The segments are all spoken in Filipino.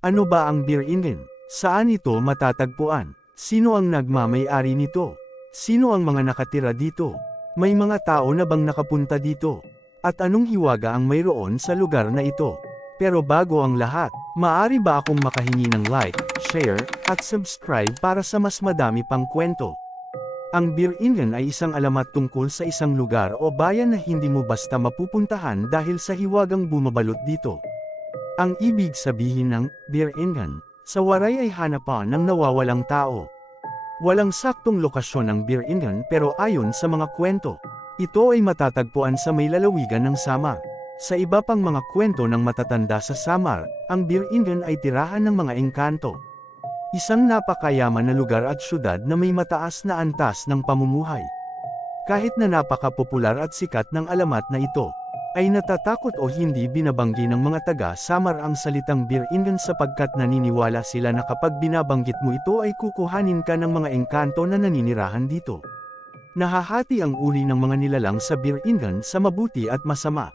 Ano ba ang Beer Inn? Saan ito matatagpuan? Sino ang nagmamay-ari nito? Sino ang mga nakatira dito? May mga tao na bang nakapunta dito? At anong hiwaga ang mayroon sa lugar na ito? Pero bago ang lahat, maaari ba akong makahingi ng like, share, at subscribe para sa mas madami pang kwento? Ang Beer Inn ay isang alamat tungkol sa isang lugar o bayan na hindi mo basta mapupuntahan dahil sa hiwagang bumabalot dito. Ang ibig sabihin ng Beer Inn sa waray ay hanapan ng nawawalang tao. Walang saktong lokasyon ng Beer Inn pero ayon sa mga kwento, ito ay matatagpuan sa may lalawigan ng Samar. Sa iba pang mga kwento ng matatanda sa Samar, ang Beer Inn ay tirahan ng mga engkanto. Isang napakayaman na lugar at syudad na may mataas na antas ng pamumuhay. Kahit na napakapopular at sikat ng alamat na ito, ay natatakot o hindi binabanggi ng mga taga-Samar ang salitang Beer Inn sapagkat naniniwala sila na kapag binabanggit mo ito ay kukuhanin ka ng mga engkanto na naninirahan dito. Nahahati ang uri ng mga nilalang sa Beer Inn sa mabuti at masama.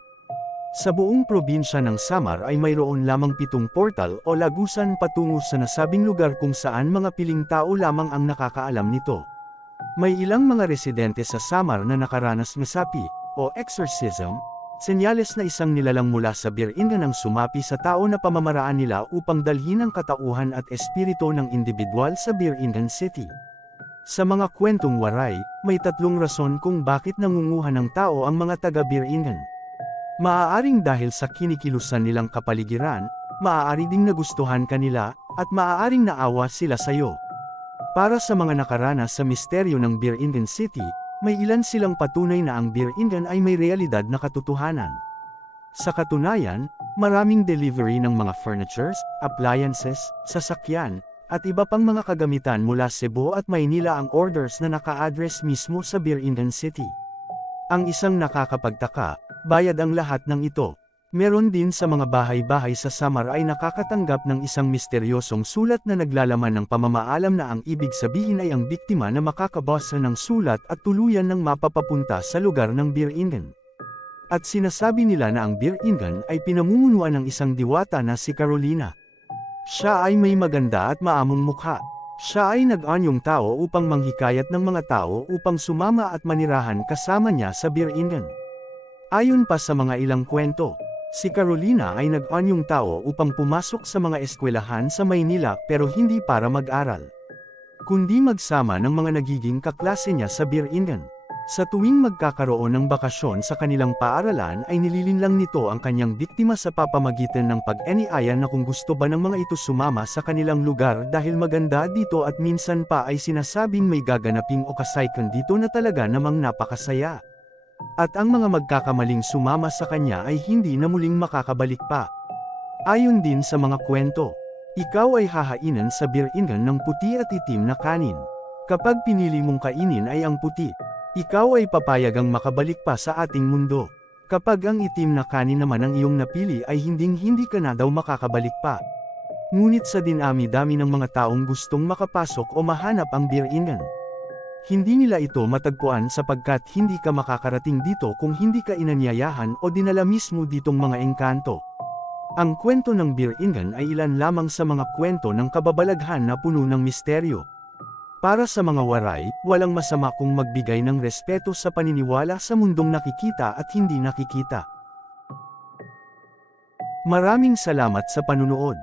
Sa buong probinsya ng Samar ay mayroon lamang 7 portal o lagusan patungo sa nasabing lugar kung saan mga piling tao lamang ang nakakaalam nito. May ilang mga residente sa Samar na nakaranas ng sapi, o exorcism, senyales na isang nilalang mula sa Beer Inn ang sumapi sa tao na pamamaraan nila upang dalhin ang katauhan at espiritu ng individual sa Beer Inn City. Sa mga kwentong waray, may 3 rason kung bakit nangunguha ng tao ang mga taga-Beer Inn. Maaaring dahil sa kinikilusan nilang kapaligiran, maaari ding nagustuhan kanila, at maaaring naawa sila sa iyo. Para sa mga nakaranas sa misteryo ng Beer Inn City, may ilan silang patunay na ang Beer Inn ay may realidad na katotohanan. Sa katunayan, maraming delivery ng mga furnitures, appliances, sasakyan, at iba pang mga kagamitan mula Cebu at Maynila ang orders na naka-address mismo sa Beer Inn City. Ang isang nakakapagtaka, bayad ang lahat ng ito. Meron din sa mga bahay-bahay sa Samar ay nakakatanggap ng isang misteryosong sulat na naglalaman ng pamamaalam na ang ibig sabihin ay ang biktima na makakabasa ng sulat at tuluyan ng mapapapunta sa lugar ng Beer Inn. At sinasabi nila na ang Beer Inn ay pinamumunuan ng isang diwata na si Carolina. Siya ay may maganda at maamong mukha. Siya ay nag-anyong tao upang manghikayat ng mga tao upang sumama at manirahan kasama niya sa Beer Inn. Ayon pa sa mga ilang kwento, si Carolina ay nag-anyong tao upang pumasok sa mga eskwelahan sa Maynila pero hindi para mag-aral, kundi magsama ng mga nagiging kaklase niya sa Beer Inn. Sa tuwing magkakaroon ng bakasyon sa kanilang paaralan ay nililinlang nito ang kanyang biktima sa papamagitan ng pag-aniaya na kung gusto ba ng mga ito sumama sa kanilang lugar dahil maganda dito at minsan pa ay sinasabing may gaganaping okasaykan dito na talaga namang napakasaya. At ang mga magkakamaling sumama sa kanya ay hindi na muling makakabalik pa. Ayon din sa mga kwento, ikaw ay hahainan sa Beer Inn ng puti at itim na kanin. Kapag pinili mong kainin ay ang puti, ikaw ay papayagang makabalik pa sa ating mundo. Kapag ang itim na kanin naman ang iyong napili ay hindi ka na daw makakabalik pa. Ngunit sa dinami-dami ng mga taong gustong makapasok o mahanap ang Beer Inn, hindi nila ito matagpuan sapagkat hindi ka makakarating dito kung hindi ka inanyayahan o dinala mismo ditong mga engkanto. Ang kwento ng Beer Inn ay ilan lamang sa mga kwento ng kababalaghan na puno ng misteryo. Para sa mga waray, walang masama kung magbigay ng respeto sa paniniwala sa mundong nakikita at hindi nakikita. Maraming salamat sa panunood.